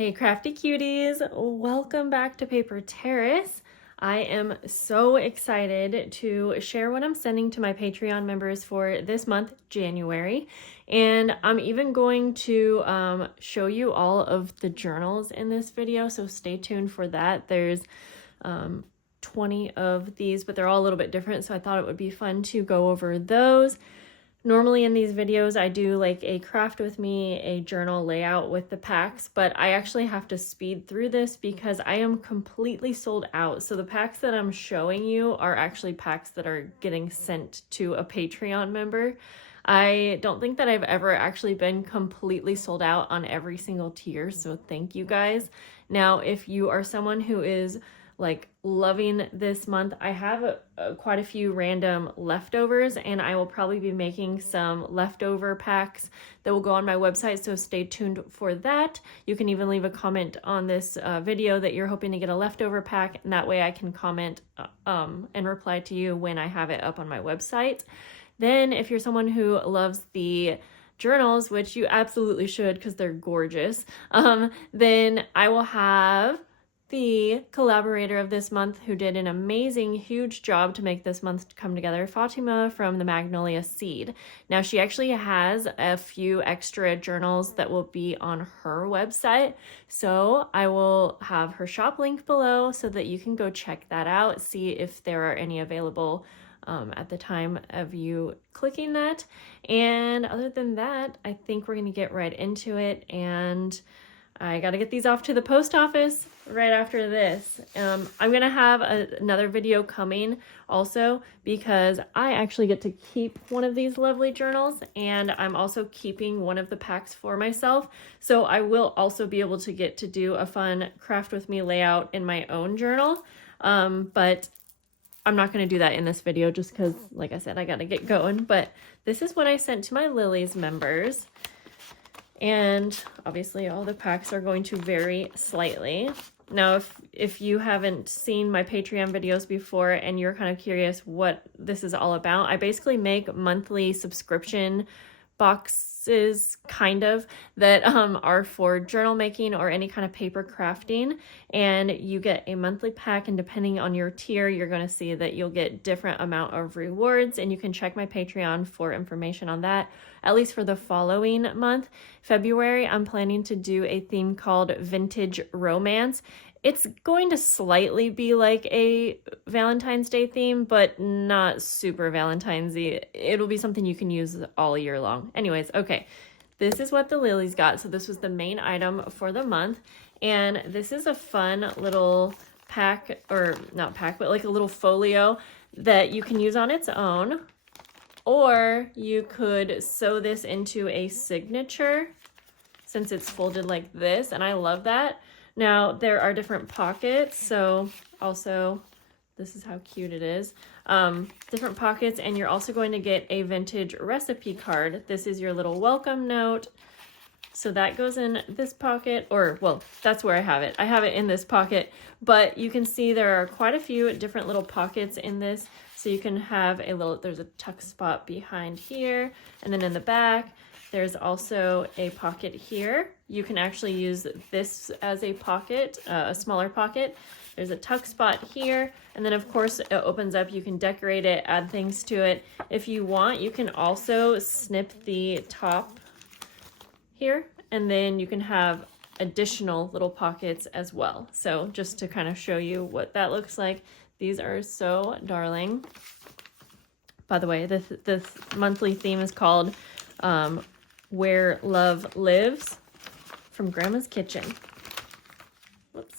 Hey crafty cuties, welcome back to Paper Terrace. I am so excited to share what I'm sending to my Patreon members for this month, January. And I'm even going to show you all of the journals in this video, so stay tuned for that. There's 20 of these, but they're all a little bit different, so I thought it would be fun to go over those. Normally in these videos, I do like a craft with me, a journal layout with the packs, but I actually have to speed through this because I am completely sold out. So the packs that I'm showing you are actually packs that are getting sent to a Patreon member. I don't think that I've ever actually been completely sold out on every single tier, so thank you guys. Now, if you are someone who is like loving this month, I have quite a few random leftovers, and I will probably be making some leftover packs that will go on my website, so stay tuned for that. You can even leave a comment on this video that you're hoping to get a leftover pack, and that way I can comment and reply to you when I have it up on my website. Then if you're someone who loves the journals, which you absolutely should because they're gorgeous, then I will have the collaborator of this month who did an amazing, huge job to make this month come together, Fatima from the Magnolia Seed. Now, she actually has a few extra journals that will be on her website, so I will have her shop link below so that you can go check that out, see if there are any available at the time of you clicking that. And other than that, I think we're gonna get right into it, and I got to get these off to the post office right after this. I'm going to have another video coming also because I actually get to keep one of these lovely journals, and I'm also keeping one of the packs for myself. So I will also be able to get to do a fun craft with me layout in my own journal. But I'm not going to do that in this video just because, like I said, I got to get going. But this is what I sent to my Lily's members. And obviously all the packs are going to vary slightly. Now, if you haven't seen my Patreon videos before and you're kind of curious what this is all about, I basically make monthly subscription boxes kind of that are for journal making or any kind of paper crafting, and you get a monthly pack, and depending on your tier you're going to see that you'll get different amount of rewards, and you can check my Patreon for information on that. At least for the following month, February, I'm planning to do a theme called Vintage Romance. It's going to slightly be like a Valentine's Day theme, but not super Valentine's-y. It'll be something you can use all year long. Anyways, okay, this is what the Lilies got. So this was the main item for the month. And this is a fun little pack, or not pack, but like a little folio that you can use on its own. Or you could sew this into a signature since it's folded like this, and I love that. Now, there are different pockets, so also, this is how cute it is. Different pockets, and you're also going to get a vintage recipe card. This is your little welcome note. So that goes in this pocket, or, well, that's where I have it. I have it in this pocket, but you can see there are quite a few different little pockets in this. So you can have a little, there's a tuck spot behind here, and then in the back, there's also a pocket here. You can actually use this as a pocket, a smaller pocket. There's a tuck spot here, and then of course it opens up. You can decorate it, add things to it. If you want, you can also snip the top here, and then you can have additional little pockets as well. So just to kind of show you what that looks like. These are so darling. By the way, this monthly theme is called Where Love Lives from Grandma's Kitchen. Whoops.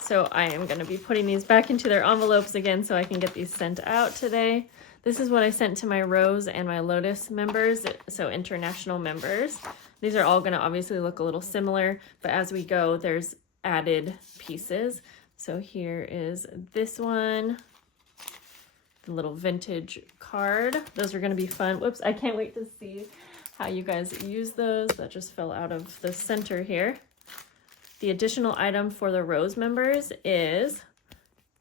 So I am going to be putting these back into their envelopes again so I can get these sent out today. This is what I sent to my Rose and my Lotus members, so international members. These are all going to obviously look a little similar, but as we go, there's added pieces. So here is this one, the little vintage card. Those are going to be fun. Whoops, I can't wait to see how you guys use those. That just fell out of the center here. The additional item for the Rose members is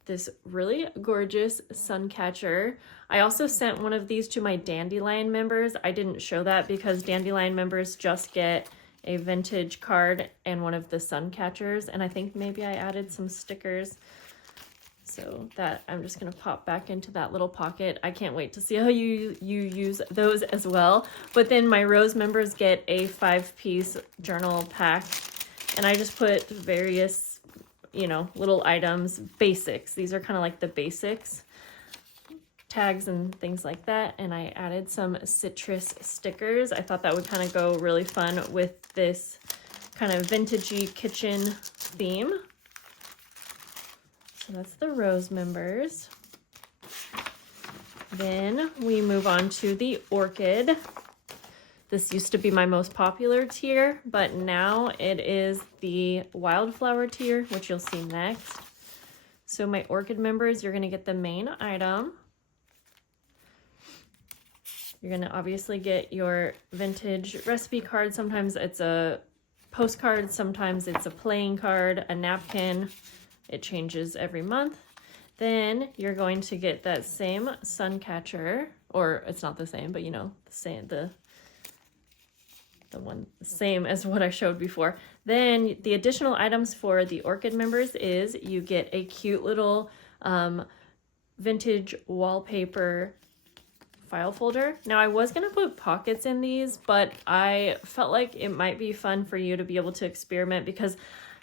this really gorgeous sun catcher. I also sent one of these to my Dandelion members. I didn't show that because Dandelion members just get a vintage card and one of the sun catchers, and I think maybe I added some stickers. So that I'm just gonna pop back into that little pocket. I can't wait to see how you use those as well. But then my Rose members get a 5-piece journal pack, and I just put various, you know, little items, basics. These are kind of like the basics, tags and things like that. And I added some citrus stickers. I thought that would kind of go really fun with this kind of vintagey kitchen theme. So that's the Rose members. Then we move on to the Orchid. This used to be my most popular tier, but now it is the Wildflower tier, which you'll see next. So my Orchid members, you're gonna get the main item. You're gonna obviously get your vintage recipe card. Sometimes it's a postcard, sometimes it's a playing card, a napkin. It changes every month. Then you're going to get that same sun catcher, or it's not the same, but you know, the one same as what I showed before. Then the additional items for the Orchid members is you get a cute little vintage wallpaper file folder. Now I was gonna put pockets in these, but I felt like it might be fun for you to be able to experiment because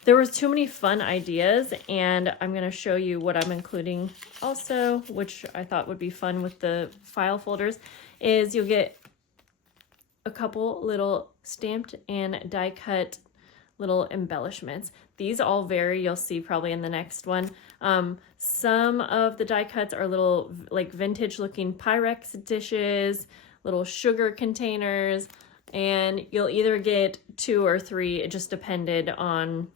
there was too many fun ideas, and I'm going to show you what I'm including also, which I thought would be fun with the file folders, is you'll get a couple little stamped and die cut little embellishments. These all vary, you'll see probably in the next one. Some of the die cuts are little like vintage looking Pyrex dishes, little sugar containers, and you'll either get 2 or 3, it just depended on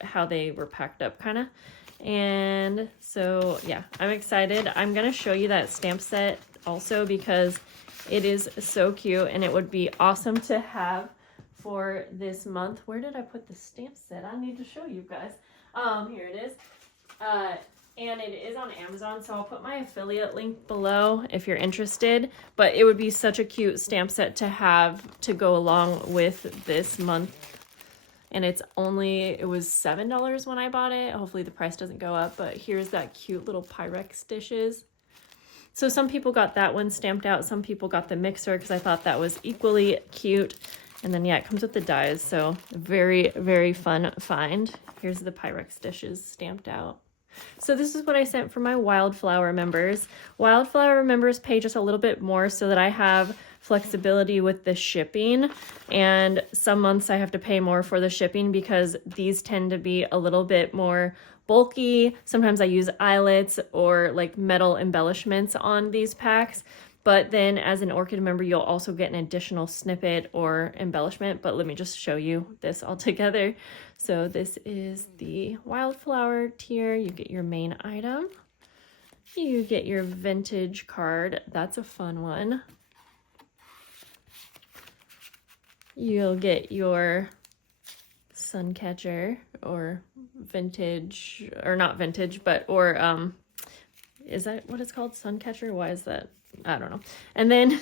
how they were packed up kind of. And so yeah, I'm excited. I'm gonna show you that stamp set also because it is so cute and it would be awesome to have for this month. Where did I put the stamp set? I need to show you guys. Here it is. And it is on Amazon, so I'll put my affiliate link below if you're interested. But it would be such a cute stamp set to have to go along with this month. And it was $7 when I bought it. Hopefully the price doesn't go up, but here's that cute little Pyrex dishes. So some people got that one stamped out. Some people got the mixer because I thought that was equally cute. And then yeah, it comes with the dies. So very, very fun find. Here's the Pyrex dishes stamped out. So this is what I sent for my Wildflower members. Wildflower members pay just a little bit more so that I have flexibility with the shipping, and some months I have to pay more for the shipping because these tend to be a little bit more bulky. Sometimes I use eyelets or like metal embellishments on these packs, but then as an Orchid member you'll also get an additional snippet or embellishment. But let me just show you this all together. So this is the Wildflower tier. You get your main item, you get your vintage card, that's a fun one. You'll get your sun catcher or vintage, or not vintage, but, or, is that what it's called? Sun catcher? Why is that? I don't know. And then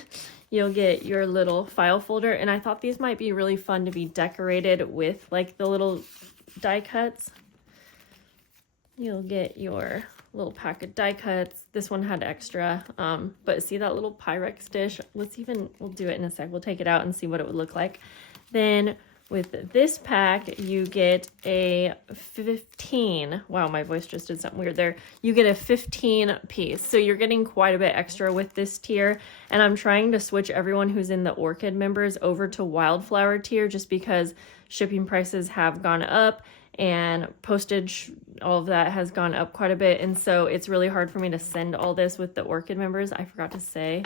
you'll get your little file folder. And I thought these might be really fun to be decorated with like the little die cuts. You'll get your little pack of die cuts. This one had extra, but see that little Pyrex dish? We'll do it in a sec. We'll take it out and see what it would look like. Then with this pack, you get a 15. Wow, my voice just did something weird there. You get a 15 piece. So you're getting quite a bit extra with this tier. And I'm trying to switch everyone who's in the Orchid members over to Wildflower tier just because shipping prices have gone up and postage, all of that has gone up quite a bit. And so it's really hard for me to send all this with the Orchid members. I forgot to say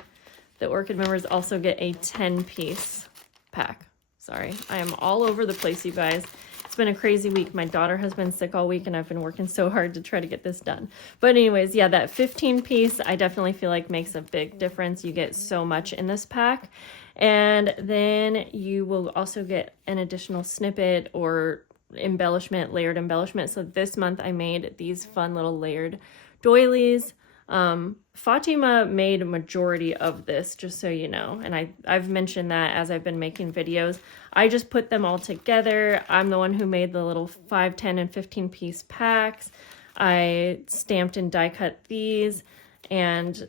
the Orchid members also get a 10-piece pack. Sorry, I am all over the place, you guys. It's been a crazy week. My daughter has been sick all week and I've been working so hard to try to get this done. But anyways, yeah, that 15-piece I definitely feel like makes a big difference. You get so much in this pack. And then you will also get an additional snippet or embellishment, layered embellishment. So this month I made these fun little layered doilies. Fatima made a majority of this, just so you know, and I've mentioned that as I've been making videos. I just put them all together. I'm the one who made the little 5, 10, and 15 piece packs. I stamped and die cut these, and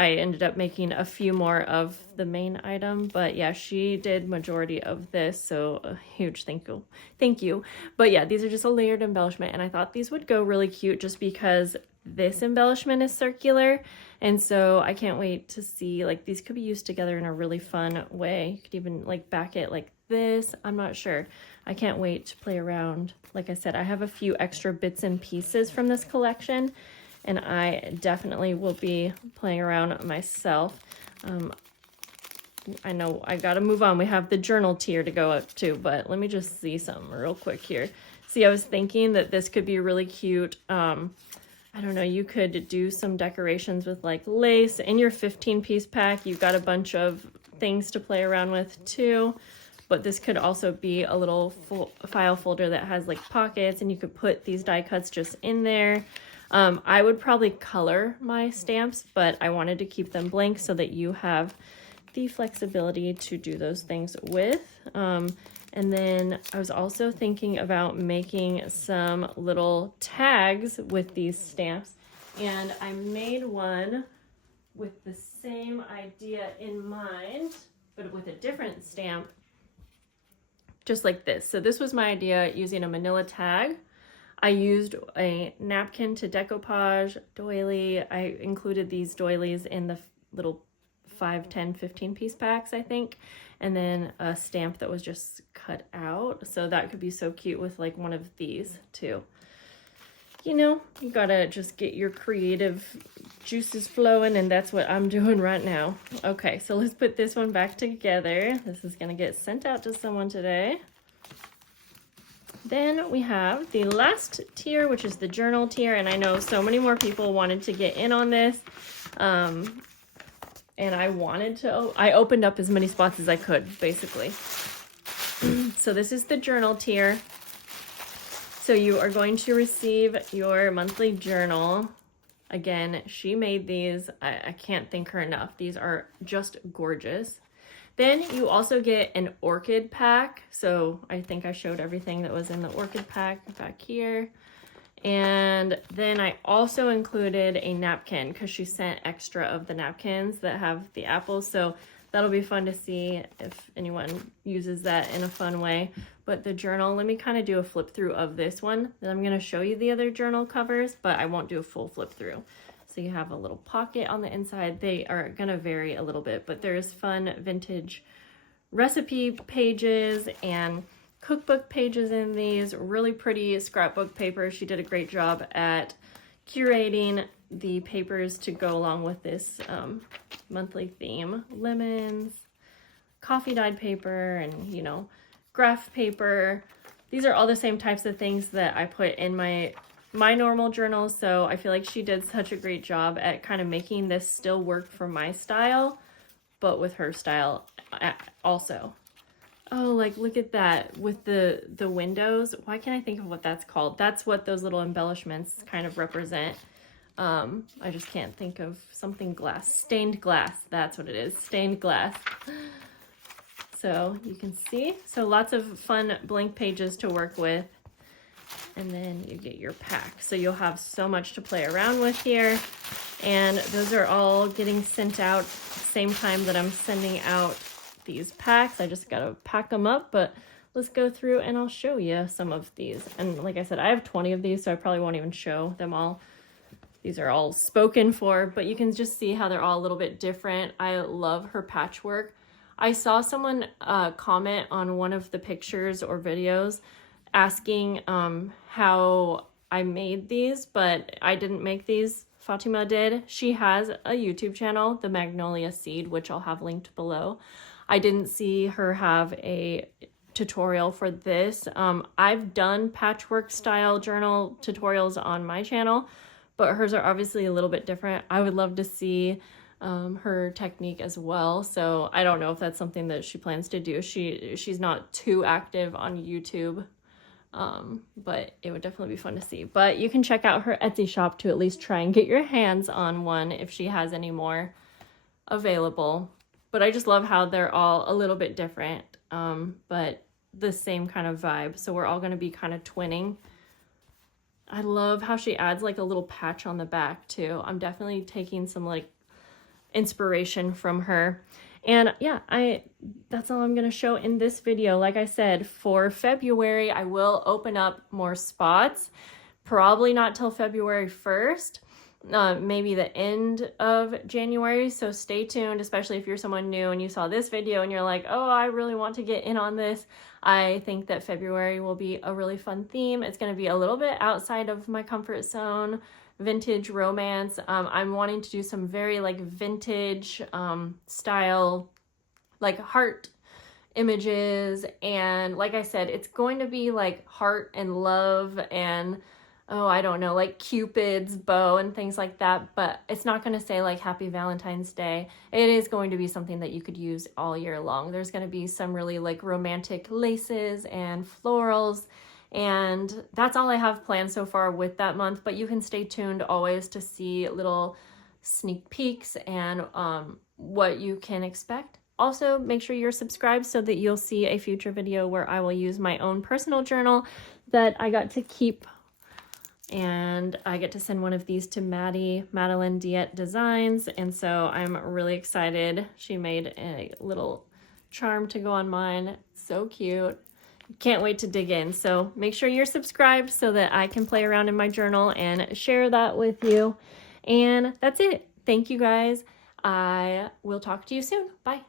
I ended up making a few more of the main item, but yeah, she did majority of this, so a huge thank you. But yeah, these are just a layered embellishment, and I thought these would go really cute just because this embellishment is circular, and so I can't wait to see, like, these could be used together in a really fun way. You could even like back it like this. I'm not sure. I can't wait to play around. Like I said, I have a few extra bits and pieces from this collection, and I definitely will be playing around myself. I know I gotta move on. We have the journal tier to go up to, but let me just see something real quick here. See, I was thinking that this could be really cute. I don't know, you could do some decorations with like lace. In your 15-piece pack, you've got a bunch of things to play around with too. But this could also be a little file folder that has like pockets, and you could put these die cuts just in there. I would probably color my stamps, but I wanted to keep them blank so that you have the flexibility to do those things with. And then I was also thinking about making some little tags with these stamps, and I made one with the same idea in mind, but with a different stamp, just like this. So this was my idea using a manila tag. I used a napkin to decoupage doily. I included these doilies in the little 5, 10, 15 piece packs, I think. And then a stamp that was just cut out. So that could be so cute with like one of these too. You know, you gotta just get your creative juices flowing, and that's what I'm doing right now. Okay, so let's put this one back together. This is gonna get sent out to someone today. Then we have the last tier, which is the journal tier, and I know so many more people wanted to get in on this. And I opened up as many spots as I could, basically. So this is the journal tier. So you are going to receive your monthly journal. Again, she made these. I can't thank her enough. These are just gorgeous. Then you also get an orchid pack. So I think I showed everything that was in the orchid pack back here. And then I also included a napkin because she sent extra of the napkins that have the apples. So that'll be fun to see if anyone uses that in a fun way. But the journal, let me kind of do a flip through of this one. Then I'm going to show you the other journal covers, but I won't do a full flip through. So you have a little pocket on the inside. They are going to vary a little bit, but there's fun vintage recipe pages and cookbook pages in these. Really pretty scrapbook paper. She did a great job at curating the papers to go along with this monthly theme. Lemons, coffee dyed paper, and you know, graph paper. These are all the same types of things that I put in my normal journal, so I feel like she did such a great job at kind of making this still work for my style, but with her style also. Oh, like look at that with the windows. Why can't I think of what that's called? That's what those little embellishments kind of represent. I just can't think of something glass. Stained glass. That's what it is. Stained glass. So you can see. So lots of fun blank pages to work with. And then you get your pack. So you'll have so much to play around with here. And those are all getting sent out same time that I'm sending out these packs. I just gotta pack them up, but let's go through and I'll show you some of these. And like I said, I have 20 of these, so I probably won't even show them all. These are all spoken for, but you can just see how they're all a little bit different. I love her patchwork. I saw someone comment on one of the pictures or videos asking how I made these, but I didn't make these. Fatima did. She has a YouTube channel, the Magnolia Seed, which I'll have linked below. I didn't see her have a tutorial for this. I've done patchwork style journal tutorials on my channel, but hers are obviously a little bit different. I would love to see her technique as well. So I don't know if that's something that she plans to do. She's not too active on YouTube, but it would definitely be fun to see. But you can check out her Etsy shop to at least try and get your hands on one if she has any more available. But I just love how they're all a little bit different, but the same kind of vibe. So we're all going to be kind of twinning. I love how she adds like a little patch on the back too. I'm definitely taking some like inspiration from her. And yeah, that's all I'm going to show in this video. Like I said, for February, I will open up more spots. Probably not till February 1st. Maybe the end of January, so stay tuned, especially if you're someone new and you saw this video and you're like, oh, I really want to get in on this. I think that February will be a really fun theme. It's going to be a little bit outside of my comfort zone, vintage romance. I'm wanting to do some very like vintage style, like heart images, and like I said, it's going to be like heart and love and I don't know, like Cupid's bow and things like that, but it's not going to say like Happy Valentine's Day. It is going to be something that you could use all year long. There's going to be some really like romantic laces and florals, and that's all I have planned so far with that month, but you can stay tuned always to see little sneak peeks and what you can expect. Also, make sure you're subscribed so that you'll see a future video where I will use my own personal journal that I got to keep. And I get to send one of these to Madeline Diet Designs. And so I'm really excited. She made a little charm to go on mine. So cute. Can't wait to dig in. So make sure you're subscribed so that I can play around in my journal and share that with you. And that's it. Thank you guys. I will talk to you soon. Bye.